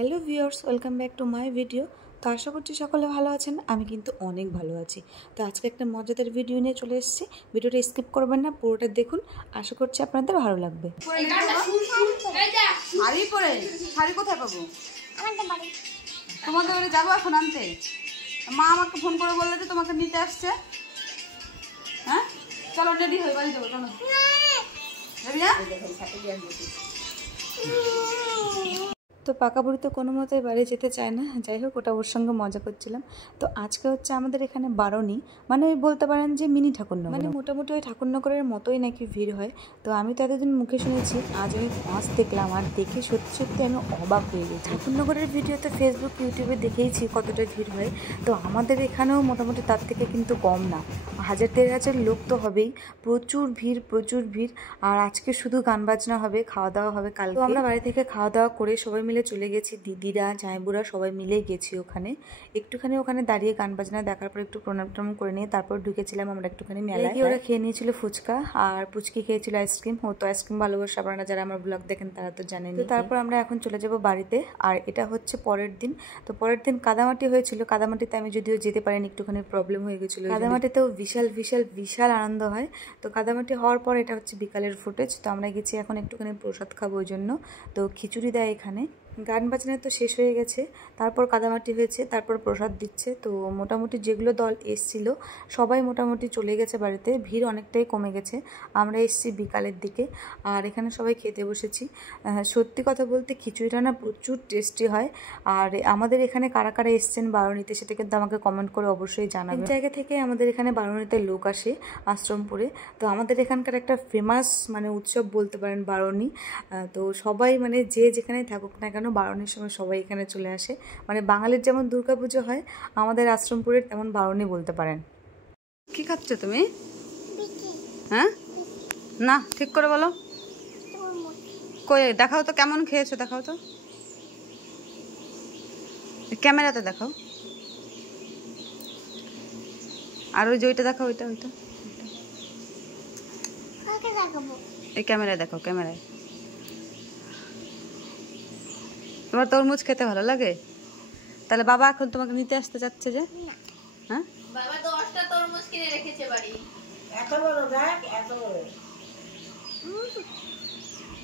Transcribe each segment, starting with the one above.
Hello viewers, welcome back to my video. তো আশা করছি সকলে ভালো আছেন। আমি কিন্তু অনেক ভালো আছি। তো আজকে একটা মজাদার ভিডিও নিয়ে চলে এসেছি। ভিডিওটা স্কিপ করবেন না, পুরোটা দেখুন। আশা করছি আপনাদের ভালো লাগবে। শাড়ি পরে শাড়ি কোথায় পাবো? তোমাদের বাড়ি যাবো এখন আনতে। মা আমাকে ফোন করে বললে যে তোমাকে নিতে আসছে। হ্যাঁ চলো রেডি হয়ে বাড়ি যাবো। চলো তো পাকা বুড়ি তো কোনো মতেই বাড়ি যেতে চায় না। যাই হোক, ওটা ওর সঙ্গে মজা করছিলাম। তো আজকে হচ্ছে আমাদের এখানে বারণী, মানে ওই বলতে পারেন যে মিনি ঠাকুরনগর, মানে মোটামুটি ওই ঠাকুরনগরের মতোই নাকি ভিড় হয়। তো আমি তো এতদিন মুখে শুনেছি, আজ আমি পাঁচ দেখলাম, আর দেখে সত্যি সত্যি আমি অবাক হয়ে গেছি। ঠাকুরনগরের ভিডিও তো ফেসবুক ইউটিউবে দেখেইছি কতটা ভিড় হয়। তো আমাদের এখানেও মোটামুটি তার থেকে কিন্তু কম না, 1000-1500 লোক তো হবেই। প্রচুর ভিড়, প্রচুর ভিড়। আর আজকে শুধু গান বাজনা হবে, খাওয়া দাওয়া হবে কালকে। তো আমরা বাড়ি থেকে খাওয়া দাওয়া করে সবাই মিলে চলে গেছি, দিদিরা জামাইবুরা সবাই মিলে গেছি ওখানে। একটুখানি ওখানে দাঁড়িয়ে গান বাজনা দেখার পর একটু প্রণাম টনাম করে নিয়ে তারপর ঢুকেছিলাম আমরা একটুখানি মেলায়। ওরা খেয়ে নিয়েছিল ফুচকা, আর পুচকি খেয়েছিল আইসক্রিম। ও তো আইসক্রিম ভালোবাসে, আপনারা যারা আমার ব্লগ দেখেন তারা তো জানেন। তো তারপর আমরা এখন চলে যাব বাড়িতে। আর এটা হচ্ছে পরের দিন। তো পরের দিন কাদামাটি হয়েছিল। কাদামাটিতে আমি যদিও যেতে পারিনি, একটুখানি প্রবলেম হয়ে গেছিলো। কাদামাটিতেও বিশাল বিশাল বিশাল আনন্দ হয়। তো কাদামাটি হওয়ার পর এটা হচ্ছে বিকালের ফুটেজ। তো আমরা গেছি এখন একটুখানি প্রসাদ খাবো ওই জন্য। তো খিচুড়ি দেয় এখানে। গান বাজনা তো শেষ হয়ে গেছে, তারপর কাদামাটি হয়েছে, তারপর প্রসাদ দিচ্ছে। তো মোটামুটি যেগুলো দল এসছিল সবাই মোটামুটি চলে গেছে বাড়িতে। ভিড় অনেকটাই কমে গেছে। আমরা এসেছি বিকালের দিকে, আর এখানে সবাই খেতে বসেছি। সত্যি কথা বলতে খিচুড়িটা না প্রচুর টেস্টি হয়। আর আমাদের এখানে কারা কারা এসছেন বারণীতে সেটা কিন্তু আমাকে কমেন্ট করে অবশ্যই জানাবেন। জায়গা থেকে আমাদের এখানে বারণীতে লোক আসে আশ্রমপুরে। তো আমাদের এখানকার একটা ফেমাস মানে উৎসব বলতে পারেন বারণী। তো সবাই মানে যে যেখানে থাকুক না কেন বারণীর সময় সবাই এখানে চলে আসে। মানে বাঙালির যেমন দুর্গাপুজো হয়, আমাদের আশ্রমপুরের তেমন বারণী বলতে পারেন। কি খাচ্ছ তুমি? হ্যাঁ না ঠিক করে বলো। কই দেখাও তো কেমন খেয়েছো, দেখাও তো, ক্যামেরাতে দেখাও। আর ওই যে ওইটা দেখাও, ওইটা ওইটা এই ক্যামেরায় দেখাও, ক্যামেরায়। তোমার তরমুজ খেতে ভালো লাগে? তাহলে বাবা এখন তোমাকে নিতে আসতে যাচ্ছে যে? হ্যাঁ বাবা 10টা তরমুজ কিনে রেখেছে বাড়ি। এত বড় দেখ, এত বড়।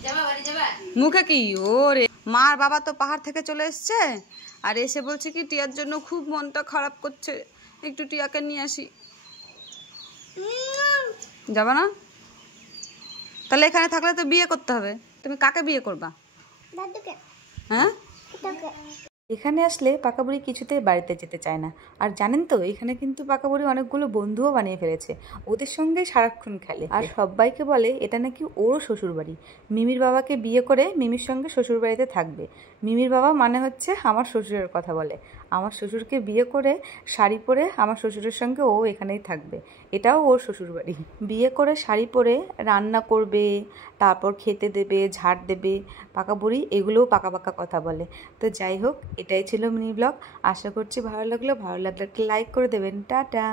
যাবা বাড়ি যাবা? মুখে কি ওরে, মার বাবা তো পাহাড় থেকে চলে এসছে, আর এসে বলছে কি টিয়ার জন্য খুব মনটা খারাপ করছে, একটু টিয়াকে নিয়ে আসি। যাবা না? তাহলে এখানে থাকলে তো বিয়ে করতে হবে। তুমি কাকে বিয়ে করবা? হ্যাঁ এখানে আসলে পাকা বুড়ি কিছুতেই বাড়িতে যেতে চায় না। আর জানেন তো, এখানে কিন্তু পাকা বুড়ি অনেকগুলো বন্ধুও বানিয়ে ফেলেছে, ওদের সঙ্গে সারাক্ষণ খেলে। আর সবাইকে বলে এটা নাকি ওরও শ্বশুরবাড়ি। মিমির বাবাকে বিয়ে করে মিমির সঙ্গে শ্বশুরবাড়িতে থাকবে। মিমির বাবা মানে হচ্ছে আমার শ্বশুরের কথা বলে। আমার শ্বশুরকে বিয়ে করে শাড়ি পরে আমার শ্বশুরের সঙ্গে ও এখানেই থাকবে, এটাও ওর শ্বশুরবাড়ি। বিয়ে করে শাড়ি পরে রান্না করবে, তারপর খেতে দেবে, ঝাড় দেবে। পাকা বুড়ি এগুলোও পাকা পাকা কথা বলে। তো যাই হোক, এটাই ছিল মিনি ব্লগ। আশা করছি ভালো লাগলো। ভালো লাগলে একটা লাইক করে দেবেন। টাটা।